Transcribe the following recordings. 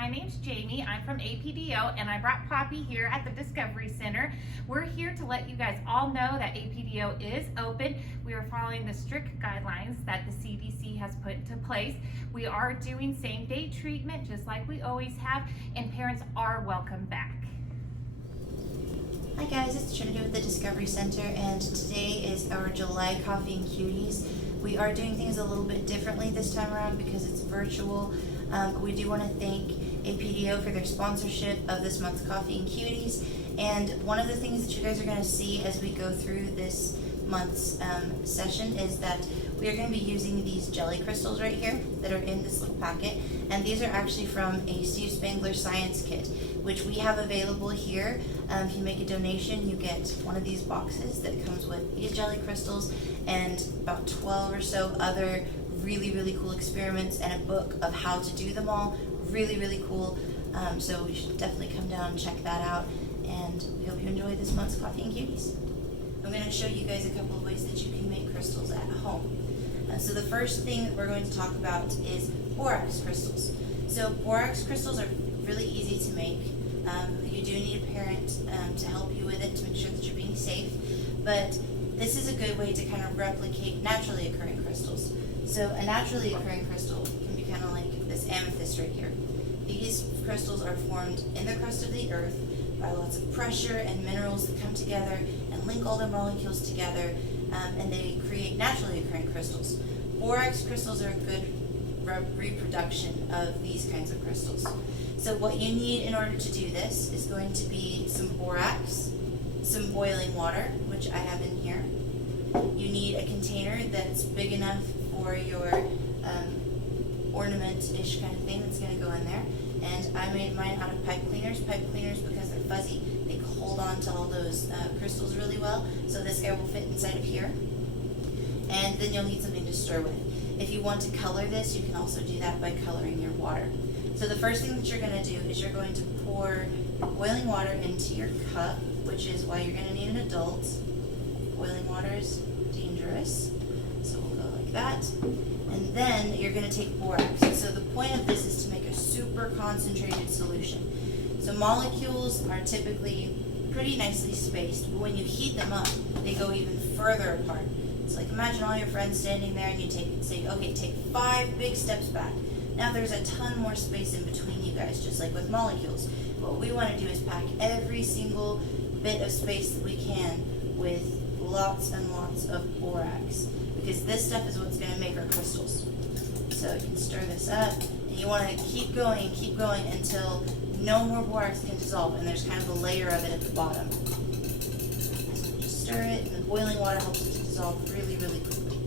my name's Jamie. I'm from APDO and I brought Poppy here at the Discovery Center. We're here to let you guys all know that APDO is open. We are following the strict guidelines that the CDC has put into place. We are doing same-day treatment just like we always have, and parents are welcome back. Hi guys, it's Trinity with the Discovery Center, and today is our July Coffee and Cuties. We are doing things a little bit differently this time around because it's virtual. But we do want to thank APDO for their sponsorship of this month's Coffee and Cuties. And one of the things that you guys are going to see as we go through this month's session is that we are going to be using these jelly crystals right here that are in this little packet. And these are actually from a Steve Spangler Science Kit, which we have available here. If you make a donation, you get one of these boxes that comes with these jelly crystals and about 12 or so other really cool experiments and a book of how to do them all. Really cool. So you should definitely come down and check that out. And we hope you enjoy this month's Coffee and Cuties. I'm going to show you guys a couple of ways that you can make crystals at home. So the first thing that we're going to talk about is borax crystals. So borax crystals are really easy to make. You do need a parent to help you with it to make sure that you're being safe. But this is a good way to kind of replicate naturally occurring crystals. So a naturally occurring crystal can be kind of like this amethyst right here. These crystals are formed in the crust of the earth by lots of pressure and minerals that come together and link all the molecules together, and they create naturally occurring crystals. Borax crystals are a good reproduction of these kinds of crystals. So what you need in order to do this is going to be some borax, some boiling water, which I have in here. You need a container that's big enough for your ornament-ish kind of thing that's going to go in there. And I made mine out of pipe cleaners. Pipe cleaners, because they're fuzzy, they hold on to all those crystals really well. So this guy will fit inside of here. And then you'll need something to stir with. If you want to color this, you can also do that by coloring your water. So the first thing that you're going to do is you're going to pour boiling water into your cup, which is why you're going to need an adult. Boiling water is dangerous. So we'll go like that. And then you're going to take borax. So the point of this is to make a super concentrated solution. So molecules are typically pretty nicely spaced, but when you heat them up, they go even further apart. It's like imagine all your friends standing there and you say, okay, take 5 big steps back. Now there's a ton more space in between you guys, just like with molecules. What we want to do is pack every single bit of space that we can with lots and lots of borax, because this stuff is what's going to make our crystals. So you can stir this up, and you want to keep going until no more borax can dissolve, and there's kind of a layer of it at the bottom. So just stir it, and the boiling water helps it to dissolve really quickly.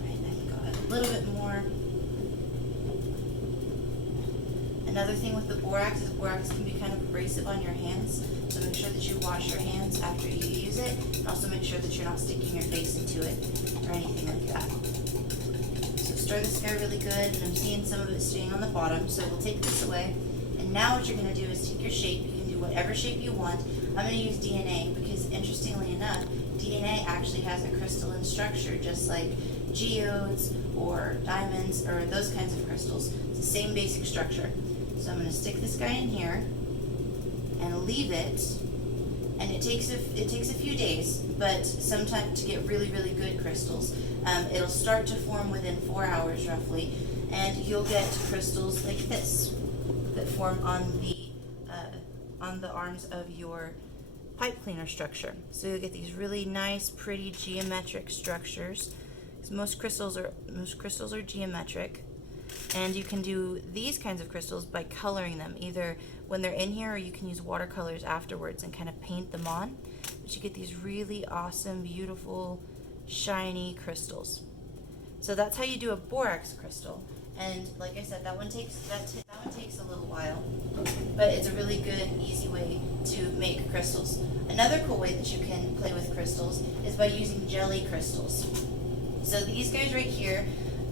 Right, then you go add a little bit more. Another thing with the borax is borax can be kind of abrasive on your hands, so make sure that you wash your hands after you use it, and also make sure that you're not sticking your face into it or anything like that. So stir this guy really good, and I'm seeing some of it staying on the bottom, so we'll take this away. And now what you're going to do is take your shape. You can do whatever shape you want. I'm going to use DNA because, interestingly enough, DNA actually has a crystalline structure, just like geodes or diamonds or those kinds of crystals. It's the same basic structure. So I'm going to stick this guy in here and leave it, and it takes a few days, but sometimes to get really good crystals. It'll start to form within 4 hours roughly, and you'll get crystals like this that form on the arms of your pipe cleaner structure. So you'll get these really nice, pretty geometric structures. Because most crystals are geometric. And you can do these kinds of crystals by coloring them, either when they're in here, or you can use watercolors afterwards and kind of paint them on. But you get these really awesome, beautiful, shiny crystals. So that's how you do a borax crystal. And like I said, that one takes a little while, but it's a really good, easy way to make crystals. Another cool way that you can play with crystals is by using jelly crystals. So these guys right here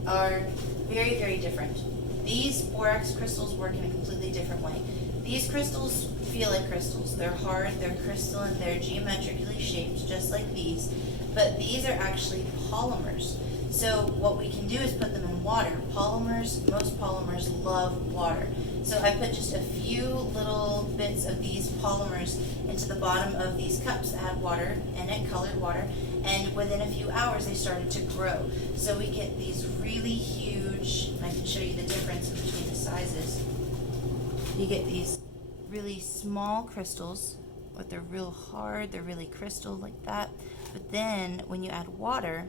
are very different. These borax crystals work in a completely different way. These crystals feel like crystals. They're hard, they're crystalline, they're geometrically shaped just like these, but these are actually polymers. So what we can do is put them in water. Most polymers love water. So I put just a few little bits of these polymers into the bottom of these cups that had water in it, colored water, and within a few hours they started to grow. So we get these really huge, and I can show you the difference between the sizes. You get these really small crystals, but they're real hard, they're really crystal like that. But then when you add water,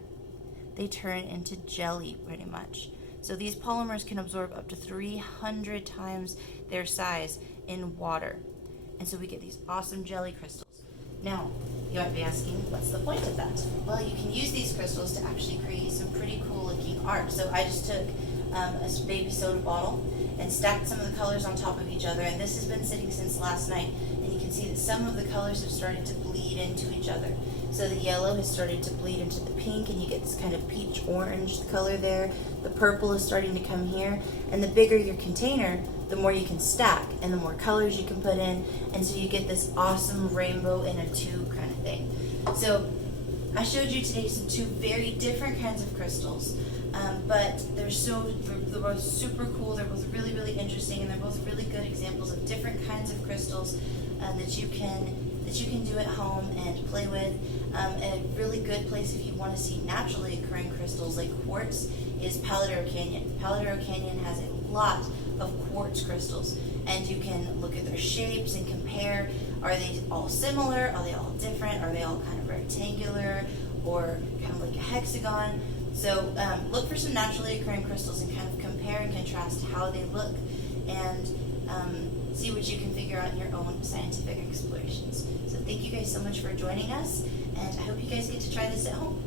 they turn into jelly pretty much. So these polymers can absorb up to 300 times their size in water. And so we get these awesome jelly crystals. Now, you might be asking, what's the point of that? Well, you can use these crystals to actually create some pretty cool looking art. So I just took a baby soda bottle and stacked some of the colors on top of each other, and this has been sitting since last night, and you can see that some of the colors have started to bleed into each other. So the yellow has started to bleed into the pink, and you get this kind of peach orange color there. The purple is starting to come here, and the bigger your container, the more you can stack and the more colors you can put in, and so you get this awesome rainbow in a tube kind of thing. So I showed you today two very different kinds of crystals, but they're both super cool. They're both really, really interesting, and they're both really good examples of different kinds of crystals that you can do at home and play with. A really good place if you want to see naturally occurring crystals like quartz is Paladero Canyon. Paladero Canyon has a lot of quartz crystals, and you can look at their shapes and compare. Are they all similar? Are they all different? Are they all kind of rectangular or kind of like a hexagon? So look for some naturally occurring crystals and kind of compare and contrast how they look, and see what you can figure out in your own scientific explorations. So thank you guys so much for joining us, and I hope you guys get to try this at home.